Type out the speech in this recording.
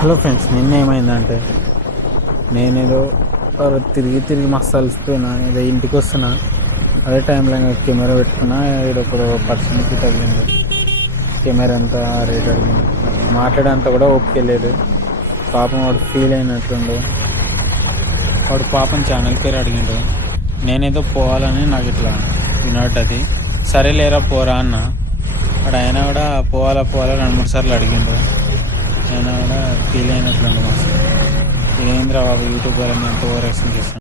Hello friends, నిన్న ఏమైందంటే నేనేదో తిరిగి మస్తు అలసిపోయినా. ఏదో ఇంటికి వస్తున్నా, అదే టైంలో కెమెరా పెట్టుకున్నా. ఒక పర్సన్కి తగిలింది. కెమెరా అంతా రేట్ అడిగింది. మాట్లాడేంత కూడా ఓపిక లేదు. పాపం వాడు ఫీల్ అయినట్టుండు. వాడు పాపం ఛానల్ పేరు అడిగిండు. నేనేదో పోవాలని నాకు ఇట్లా వినట్టది. సరే లేరా పోరా అన్న. వాడు అయినా కూడా పోవాలా 2-3 సార్లు అడిగిండు. అయినా కూడా ఫీల్ అయినట్లుండు. మస్తు ఏంద్రా బాబు యూట్యూబర్ అని ఎంత ఓవర్ యాక్షన్ చేస్తాను.